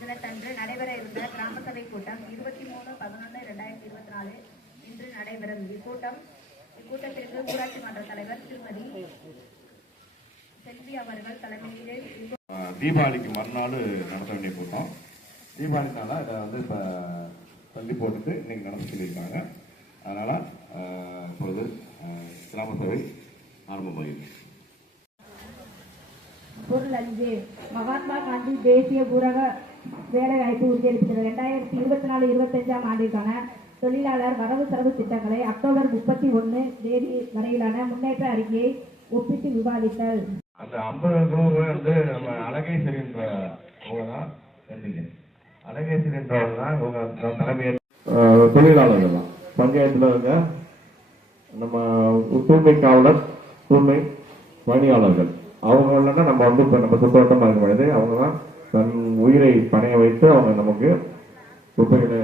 தினத்தன்று நடைபெற இருந்த கிராம சபை கூட்டம் 23/11/2024 இன்று நடைபெறும். இக்கூட்டத்திற்கு ஊராட்சி மன்ற தலைவர் திருமதி செல்வி அவர்கள் தலைமையில் தீபாவளிக்கு மறுநாள் நடத்த வேண்டிய கூட்டம். தீபாவளினால இதை இப்ப தள்ளி போட்டுட்டு இன்னைக்கு நடத்த சொல்லியிருக்காங்க. அதனால இப்பொழுது கிராம சபை ஆரம்பமாகிறது. பொருள் அஞ்சு மகாத்மா காந்தி தேசிய ஊரக வேலைவாய்ப்பு உறுதியளித்தது. 2024-25 ஆண்டிற்கான தொழிலாளர் வரவு செலவு திட்டங்களை அக்டோபர் 31 தேதி வரையிலான முன்னேற்ற அறிக்கையை ஒப்பிட்டு விவாதித்தல். அந்த 50 நம்ம அழகேசரி என்றவங்க தான் அழகேசரி என்றவங்க தான் இவங்க தலைமையை தொழிலாளர்கள் தான் பஞ்சாயத்துல இருக்க நம்ம தூய்மை காவலர், தூய்மை பணியாளர்கள் அவங்க நம்ம இப்ப நம்ம சுத்தோட்டமா இருக்க முடியாது. அவங்க தான் தன் உயிரை பணைய வைத்து அவங்க நமக்கு குப்பைகளை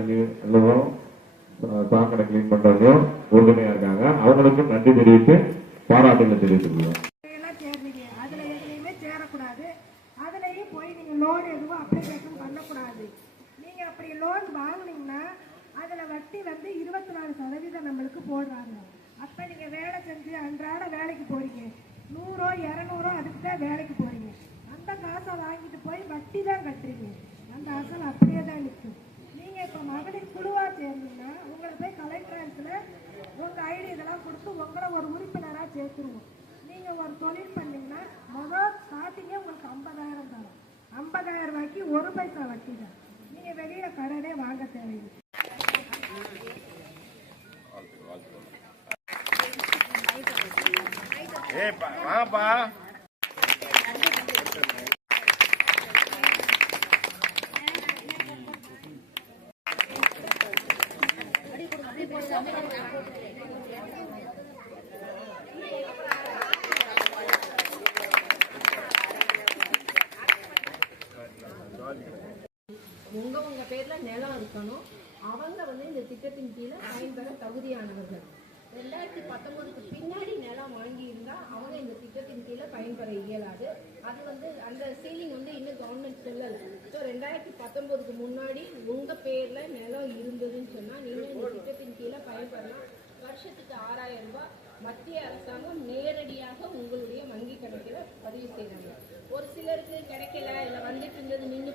எழுதும் சாக்கடை கிளீன் பண்றதையும் உறுதுணையா இருக்காங்க. அவங்களுக்கு நன்றி தெரிவித்து பாராட்டுகளை தெரிவித்துக்கிறோம். அதுல எதுலையுமே சேரக்கூடாது. அதுலயும் போய் நீங்க லோன் எதுவும் அப்ளிகேஷன் பண்ணக்கூடாது. நீங்க அப்படி லோன் வாங்கினீங்கன்னா அதுல வட்டி 24% நம்மளுக்கு போடுறாங்க. அப்ப நீங்க வேலை செஞ்சு அன்றாட வேலைக்கு போறீங்க, 100 200 அதுக்கு தான் வேலைக்கு போறீங்க. அந்த காசை வாங்கிட்டு போய் வட்டி தான் கட்டுறீங்க. அந்த அசல் அப்படியே தான் நிற்கும். நீங்க இப்ப மகளிர் குழுவா சேர்ந்தீங்கன்னா உங்களை போய் கலெக்டர் ஆஃபீஸ்ல உங்க ஐடி இதெல்லாம் கொடுத்து உங்களை ஒரு உறுப்பினரா சேர்த்துருவோம். நீங்க ஒரு தொழில் பண்ணீங்கன்னா முதல் ஸ்டார்டிங்கே உங்களுக்கு 50,000 தரும். 50,000 ரூபாய்க்கு 1 பைசா வட்டி தான். நீங்க வெளியில கடனே வாங்க தேவையில்லை. வாங்கப்பா. உங்க பேர்ல நிலம் இருக்கணும். அவங்க இந்த திட்டத்தின் கீழே பயன்பெற தகுதியானவர்கள். 2019க்கு பின்னாடி நிலம் வாங்கி இருந்தா அவங்க இந்த திட்டத்தின் கீழே பயன்பெற இயலாது. அது அந்த சீலிங் இன்னும் கவர்மெண்ட் சொல்லல. ஸோ 2019க்கு முன்னாடி உங்க பேர்ல நிலம் இருந்ததுன்னு சொன்னா நீங்க இந்த திட்டத்தின் கீழே பயன்பெறலாம். வருஷத்துக்கு 6,000 ரூபாய் மத்திய அரசாங்கம் நேரடியாக உங்களுடைய வங்கி கணக்கில் பதிவு செய்யறாங்க. ஒரு சிலருக்கு கிடைக்கல, இல்லை வந்துட்டு இருந்தது நின்று